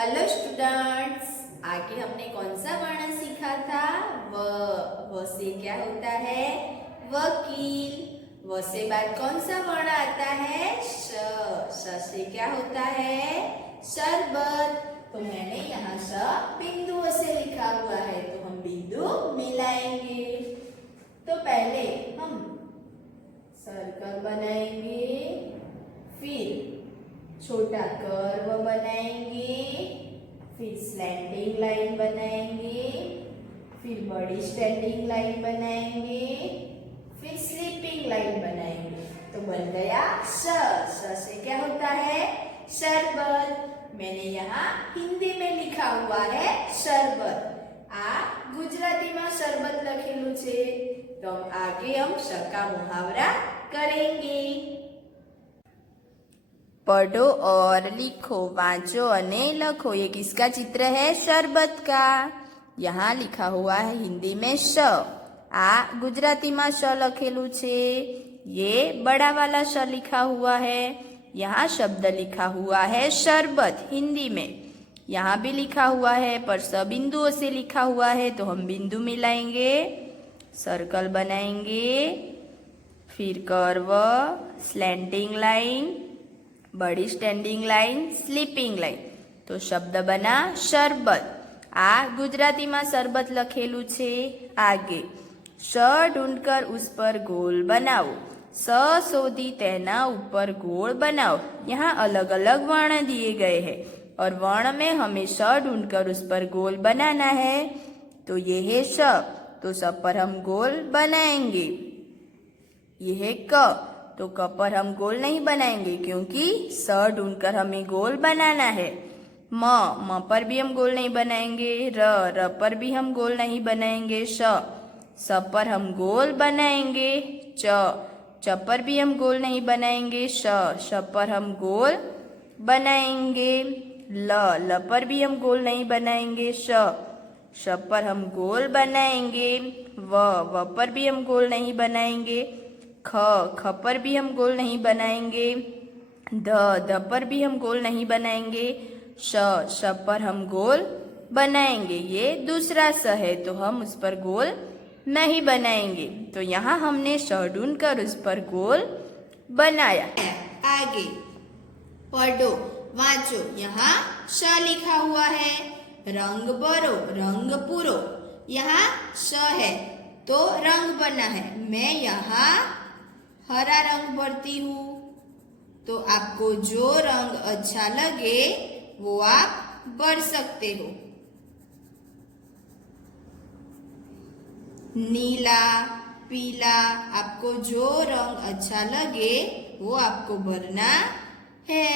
Hello students, आगे हमने कौन सा वर्ण सीखा था? व से क्या होता है? वकील। व से बाद कौन सा वर्ण आता है? श से क्या होता है? शरबत। तो मैंने यहाँ श बिंदुओं से लिखा हुआ है, तो हम बिंदु मिलाएंगे। तो पहले हम सर्कल बनाएंगे, फिर छोटा कर्व बनाएंगे, फिर स्लैंडिंग लाइन बनाएंगे, फिर बड़ी स्टैंडिंग लाइन बनाएंगे, फिर स्लीपिंग लाइन बनाएंगे। तो बन गया श। श से क्या होता है? शरबत। मैंने यहाँ हिंदी में लिखा हुआ है शरबत। आ गुजराती में शरबत लखेलू छे। तो आगे हम श का मुहावरा करेंगे। पढ़ो और लिखो, वांचो अने लखो। ये किसका चित्र है? शरबत का। यहाँ लिखा हुआ है हिंदी में श। आ गुजराती में श लखेलू छे। ये बड़ा वाला श लिखा हुआ है। यहाँ शब्द लिखा हुआ है शरबत हिंदी में। यहाँ भी लिखा हुआ है पर स बिंदुओं से लिखा हुआ है, तो हम बिंदु मिलाएंगे, सर्कल बनाएंगे, फिर कर्व, स्लैंटिंग लाइन, बड़ी स्टैंडिंग लाइन, स्लीपिंग लाइन। तो शब्द बना शरबत। आ गुजराती में शरबत लखेलू छे। आगे श ढूंढकर उस पर गोल बनाओ, स शोधी तेना ऊपर गोल बनाओ। यहाँ अलग अलग वर्ण दिए गए हैं और वर्ण में हमें श ढूंढकर उस पर गोल बनाना है। तो ये है श, तो स पर हम गोल बनाएंगे। ये है क, तो क पर हम गोल नहीं बनाएंगे क्योंकि स ढूंढकर हमें गोल बनाना है। म पर भी हम गोल नहीं बनाएंगे। र पर भी हम गोल नहीं बनाएंगे। स पर हम गोल बनाएंगे। च पर भी हम गोल नहीं बनाएंगे। श पर हम गोल बनाएंगे। ल पर भी हम गोल नहीं बनाएंगे। श पर हम गोल बनाएंगे। व पर भी हम गोल नहीं बनाएंगे। ख पर भी हम गोल नहीं बनाएंगे। ध पर भी हम गोल नहीं बनाएंगे। श पर हम गोल बनाएंगे। ये दूसरा स है, तो हम उस पर गोल नहीं बनाएंगे। तो यहाँ हमने श ढूंढकर उस पर गोल बनाया। आगे पढ़ो, वांचो। यहाँ श लिखा हुआ है। रंग भरो, रंग पूरो। यहाँ श है तो रंग बना है। मैं यहाँ हरा रंग भरती हूँ। तो आपको जो रंग अच्छा लगे वो आप भर सकते हो। नीला, पीला, आपको जो रंग अच्छा लगे वो आपको भरना है।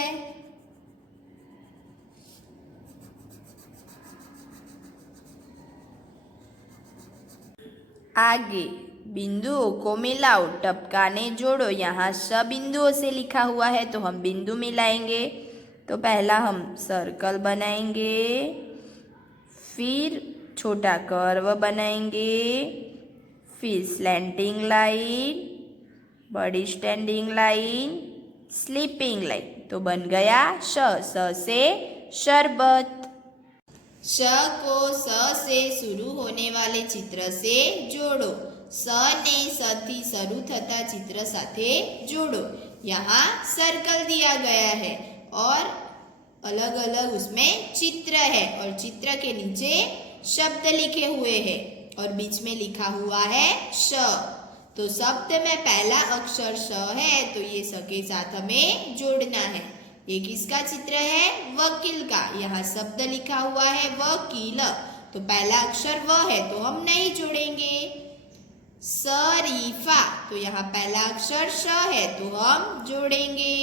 आगे बिंदुओं को मिलाओ, टपकाने जोड़ो। यहाँ स बिंदुओं से लिखा हुआ है, तो हम बिंदु मिलाएंगे। तो पहला हम सर्कल बनाएंगे, फिर छोटा कर्व बनाएंगे, फिर स्लैंटिंग लाइन, बड़ी स्टैंडिंग लाइन, स्लीपिंग लाइन। तो बन गया स से शरबत। श को स से शुरू होने वाले चित्र से जोड़ो। स ने स थी शुरू थता चित्र साथे जोड़ो। यहाँ सर्कल दिया गया है और अलग अलग उसमें चित्र है और चित्र के नीचे शब्द लिखे हुए हैं और बीच में लिखा हुआ है श। तो शब्द में पहला अक्षर श है, तो ये स के साथ हमें जोड़ना है। ये किसका चित्र है? वकील का। यहाँ शब्द लिखा हुआ है वकील, तो पहला अक्षर व है तो हम नहीं जोड़ेंगे। शरीफा, तो यहाँ पहला अक्षर श है तो हम जोड़ेंगे।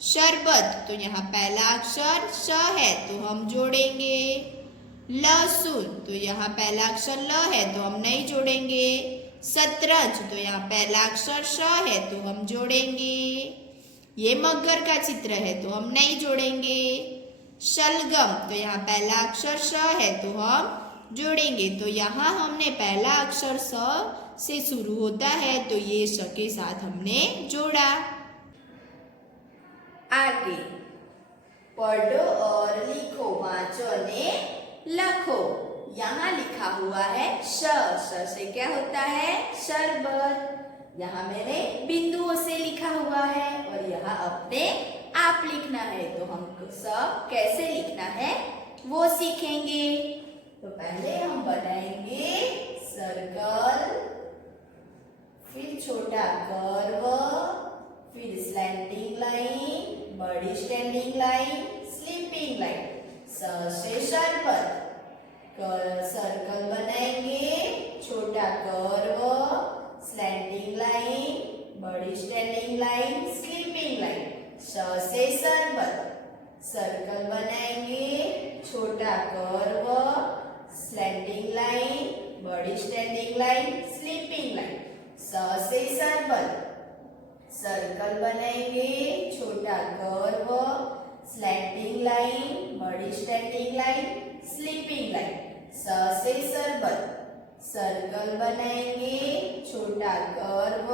शरबत, तो यहाँ पहला अक्षर श है तो हम जोड़ेंगे। लहसुन, तो यहाँ पहला अक्षर ल है तो हम नहीं जोड़ेंगे। शतरंज, तो यहाँ पहला अक्षर श है तो हम जोड़ेंगे। ये मगर का चित्र है तो हम नहीं जोड़ेंगे। शलगम, तो यहाँ पहला अक्षर श है तो हम जोड़ेंगे। तो यहाँ हमने पहला अक्षर स से शुरू होता है, तो ये श के साथ हमने जोड़ा। आगे पढ़ो और लिखो। वांचो ने लखो। यहाँ लिखा हुआ है श से क्या होता है? शरबत। यहाँ मैंने बिंदुओं से लिखा हुआ है और यहाँ अपने आप लिखना है। तो हमको सब कैसे लिखना है वो सीखेंगे। तो पहले हम बनाएंगे सर्कल, फिर छोटा कर्व, फिर स्लैंडिंग लाइन, बड़ी स्टैंडिंग लाइन, स्लीपिंग लाइन। से शरबत। सर्कल बनाएंगे, छोटा कर्व, स्लैंडिंग लाइन, बड़ी स्टैंडिंग लाइन, स्लीपिंग लाइन। से शरबत। सर्कल बनाएंगे, छोटा कर्व, स्लैंडिंग लाइन, बड़ी स्टैंडिंग लाइन, स्लीपिंग लाइन। से शरबत। सर्कल बनाएंगे, छोटा कर्व, स्लैंडिंग लाइन, बड़ी स्टैंडिंग लाइन, स्लीपिंग लाइन। से शरबत। सर्कल बनाएंगे, छोटा कर्व,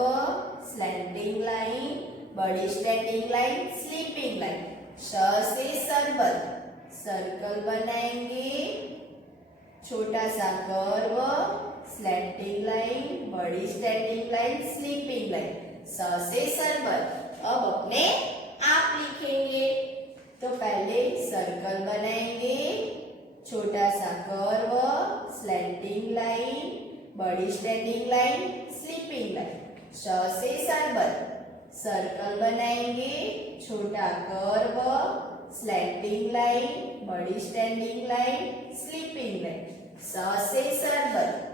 स्लैंडिंग लाइन, बड़ी स्टैंडिंग लाइन, स्लीपिंग लाइन। से शरबत। सर्कल बनाएंगे, छोटा सा कर्व, स्लैंडिंग लाइन, बड़ी स्टैंडिंग लाइन, स्लीपिंग लाइन। से शरबत। अब अपने आप लिखेंगे। तो पहले सर्कल बनाएंगे, छोटा सा कर्व, स्लैंडिंग लाइन, बड़ी स्टैंडिंग लाइन, स्लीपिंग लाइन। से शरबत। सर्कल बनाएंगे, छोटा कर्व, स्लैंडिंग लाइन, बड़ी स्टैंडिंग लाइन, स्लीपिंग लाइन। से शरबत।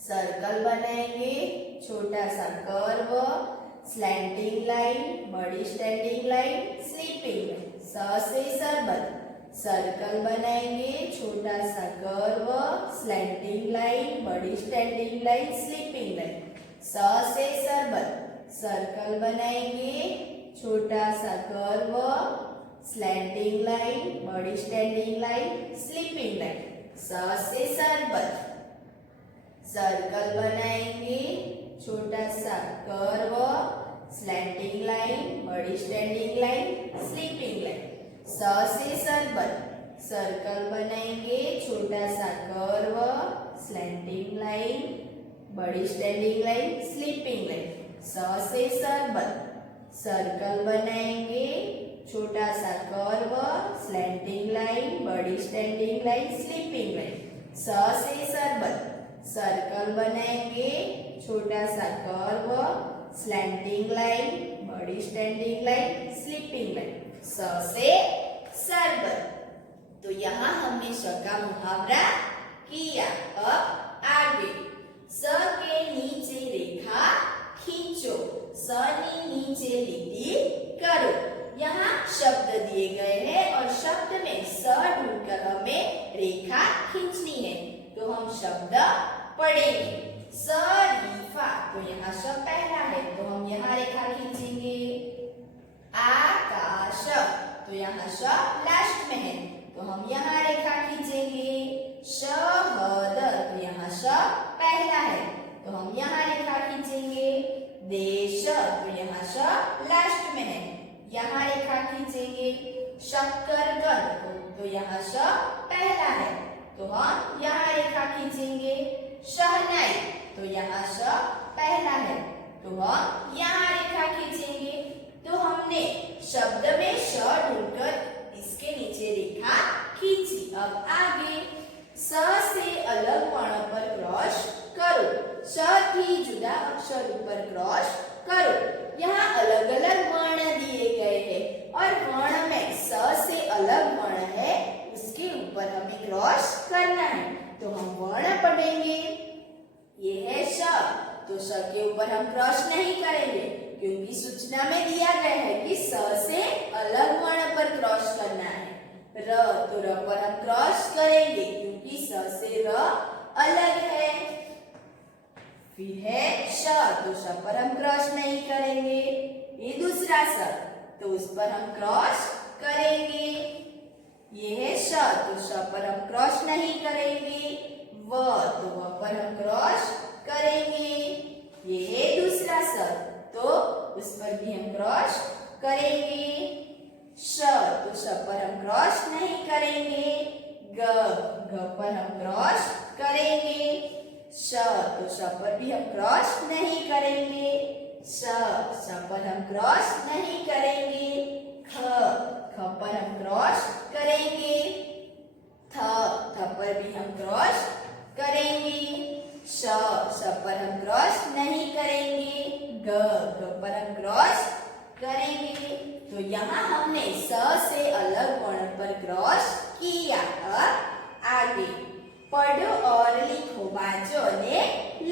सर्कल बनाएंगे, छोटा सा कर्व, स्लैंडिंग लाइन, बड़ी स्टैंडिंग लाइन, स्लीपिंग लाइन। से शरबत। सर्कल बनाएंगे, छोटा सा कर्व, स्लैंडिंग लाइन, बड़ी स्टैंडिंग लाइन, स्लीपिंग लाइन। से शरबत। सर्कल बनाएंगे, छोटा सा कर्व, स्लैंडिंग लाइन, बड़ी स्टैंडिंग लाइन, स्लीपिंग लाइन। से शरबत। सर्कल बनाएंगे, छोटा सा कर्व, स्लैंडिंग लाइन, बड़ी स्टैंडिंग लाइन, स्लीपिंग लाइन। से शरबत। सर्कल बनाएंगे, छोटा सा कर्व, स्लैंडिंग लाइन, बड़ी स्टैंडिंग लाइन, स्लीपिंग लाइन। से शरबत। सर्कल बनाएंगे, छोटा सा कर्व, स्लैंडिंग लाइन, बड़ी स्टैंडिंग लाइन, स्लीपिंग लाइन। से शरबत। सर्कल बनाएंगे, छोटा सा कर्व, स्लैंडिंग लाइन, बड़ी स्टैंडिंग लाइन, स्लीपिंग लाइन। से शरबत। तो यहाँ हमने स का मुहावरा किया। अब आगे। स के नीचे रेखा खींचो, स ની नीचे લીટી करो। यहाँ शब्द दिए गए हैं और शब्द में स ढूंढकर हमें रेखा खींचनी है। तो हम शब्द पढ़ेंगे। शरीफा। तो यहाँ स पहला है तो हम यहाँ रेखा खींचेंगे। आकाश। तो यहाँ श लास्ट में है तो हम यहाँ रेखा खींचेंगे। शहद। तो यहाँ श पहला है तो हम यहाँ रेखा खींचेंगे। देश। तो यहाँ श लास्ट में है, यहाँ रेखा खींचेंगे। शकरकंद। तो यहाँ श पहला है तो हम यहाँ रेखा खींचेंगे। शहनाई। तो यहाँ श पहला है तो हम यहाँ रेखा खींचेंगे। तो हमने शब्द में श ढूंढकर इसके नीचे रेखा खींची। अब आगे। स से अलग वर्ण पर क्रॉस करो। स થી जुदा अक्षर ऊपर क्रॉस करो। यहाँ अलग अलग वर्ण दिए गए हैं और वर्ण में स से अलग वर्ण है उसके ऊपर हमें क्रॉस करना है। तो हम वर्ण पढ़ेंगे। ये है श। तो स के ऊपर हम क्रॉस नहीं करेंगे क्योंकि सूचना में दिया गया है कि स से अलग वर्ण पर क्रॉस करना है। र। तो र पर हम क्रॉस करेंगे क्योंकि स से र अलग है। फिर है श। तो श पर हम क्रॉस नहीं करेंगे। ये दूसरा स तो उस पर हम क्रॉस करेंगे। ये है श। तो श पर हम क्रॉस नहीं करेंगे। व। तो व पर हम क्रॉस करेंगे। ये है दूसरा स तो उस पर भी हम क्रॉस करेंगे। श। तो श पर हम क्रॉस नहीं करेंगे। ग, ग पर हम क्रॉस करेंगे। श, तो श पर भी हम क्रॉस नहीं करेंगे। श, श पर हम क्रॉस नहीं करेंगे। ख, ख पर हम क्रॉस करेंगे। थ, थ पर भी हम क्रॉस करेंगे। श, श पर हम क्रॉस नहीं करेंगे। ग, ग पर हम क्रॉस करेंगे। तो यहाँ हमने स से अलग वर्ण पर क्रॉस किया। अब आगे पढ़ो और लिखो, वांचो और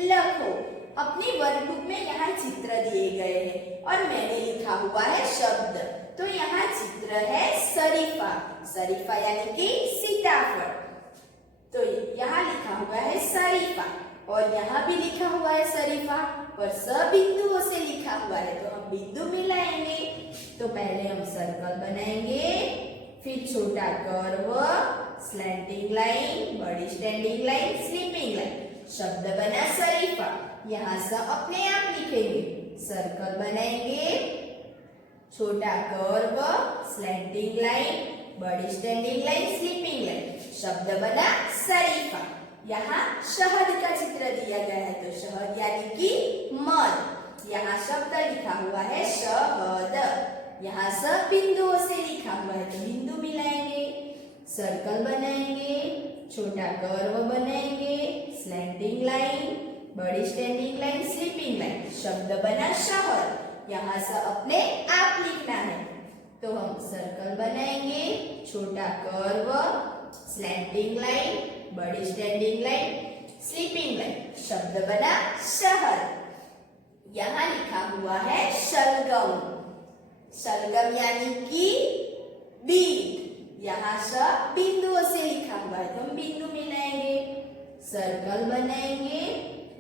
लखो। अपनी वर्कबुक में यहाँ चित्र दिए गए हैं और मैंने लिखा हुआ है शब्द। तो यहाँ चित्र है शरीफा, शरीफा यानी कि सीताफल। तो यहाँ लिखा हुआ है शरीफा और यहाँ भी लिखा हुआ है शरीफा और स बिंदुओं से लिखा हुआ है, तो हम बिंदु मिलाएंगे। तो पहले हम सर्कल बनाएंगे, फिर छोटा कर्व, स्लैंटिंग लाइन, बड़ी स्टैंडिंग लाइन, स्लीपिंग लाइन। शब्द बना शरीफा, यहाँ से अपने आप लिखेंगे। सर्कल बनाएंगे, छोटा कर्व, स्लैंटिंग लाइन, बड़ी स्टैंडिंग लाइन, स्लीपिंग लाइन। शब्द बना शरीफा। यहाँ शहद का चित्र दिया गया है, तो शहद यानी कि मध। यहाँ शब्द लिखा हुआ है शहद। यहाँ सब बिंदुओं से लिखा हुआ है, तो बिंदु मिलाएंगे। सर्कल बनाएंगे, छोटा कर्व बनाएंगे, स्लैंटिंग लाइन, बड़ी स्टैंडिंग लाइन, स्लीपिंग लाइन। शब्द बना शहद। यहाँ से अपने आप लिखना है, तो हम सर्कल बनाएंगे, छोटा कर्व, स्लैंटिंग लाइन, बड़ी स्टैंडिंग लाइन, स्लीपिंग लाइन। शब्द बना शहद। यहाँ लिखा हुआ है शलगम, शलगम यानी कि बीट। यहाँ सब बिंदुओं से लिखा हुआ है, तो हम बिंदु मिलाएंगे। सर्कल बनाएंगे,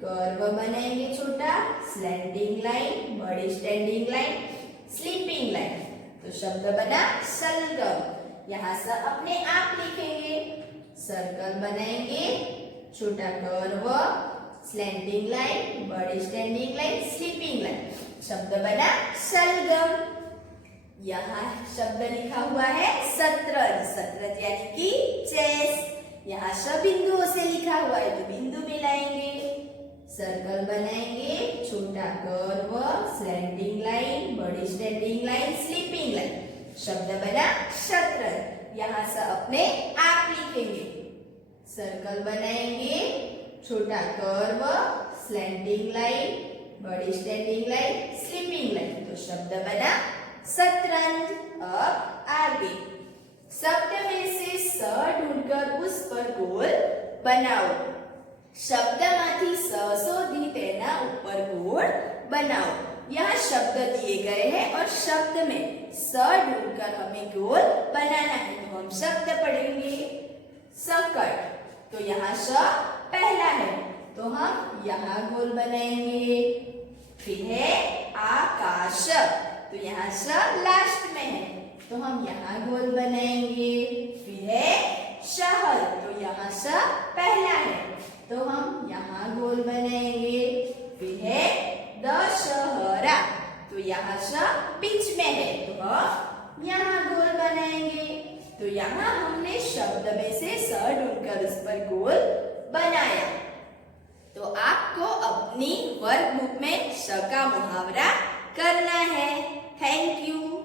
कर्व बनाएंगे छोटा, स्लैंटिंग लाइन, बड़ी स्टैंडिंग लाइन, स्लीपिंग लाइन। तो शब्द बना शलगम। यहाँ से अपने आप लिखेंगे। सर्कल बनाएंगे, छोटा कर्व, स्लैंटिंग लाइन, बड़ी स्टैंडिंग लाइन, स्लीपिंग लाइन। शब्द बना शलगम। यहाँ शब्द लिखा हुआ है शतरंज, शतरंज यानी कि चेस। यहाँ सब बिंदुओं से लिखा हुआ है, तो बिंदु मिलाएंगे। सर्कल बनाएंगे, छोटा कर्व, स्लैंटिंग लाइन, बड़ी स्टैंडिंग लाइन, स्लीपिंग लाइन। शब्द बना शतरंज। यहाँ से अपने आप लिखेंगे। सर्कल बनाएंगे, छोटा कर्व, स्लैंटिंग लाइन, बड़ी स्टैंडिंग लाइन, स्लीपिंग लाइन। तो शब्द बना शतरंज। अब आगे शब्द में से स ढूंढकर उस पर गोल बनाओ। शब्दમાંથી स शोधी तेना ऊपर गोल बनाओ। यहाँ शब्द दिए गए हैं और शब्द में स ढूंढकर हमें गोल बनाना है, तो हम शब्द पढ़ेंगे। सकट, तो यहाँ स पहला है, तो हम यहाँ गोल बनाएंगे। फिर है आकाश, तो यहाँ स लास्ट में है, तो हम यहाँ गोल बनाएंगे। फिर है शहर, तो यहाँ स पहला है, तो हम यहाँ गोल बनाएंगे। फिर है दशहरा, तो यहाँ स बीच में है, तो हम यहाँ गोल बनाएंगे। तो यहाँ हमने शब्द में से स ढूंढकर उस पर गोल बनाया। तो आपको अपनी वर्कबुक में स का मुहावरा करना है। Thank you.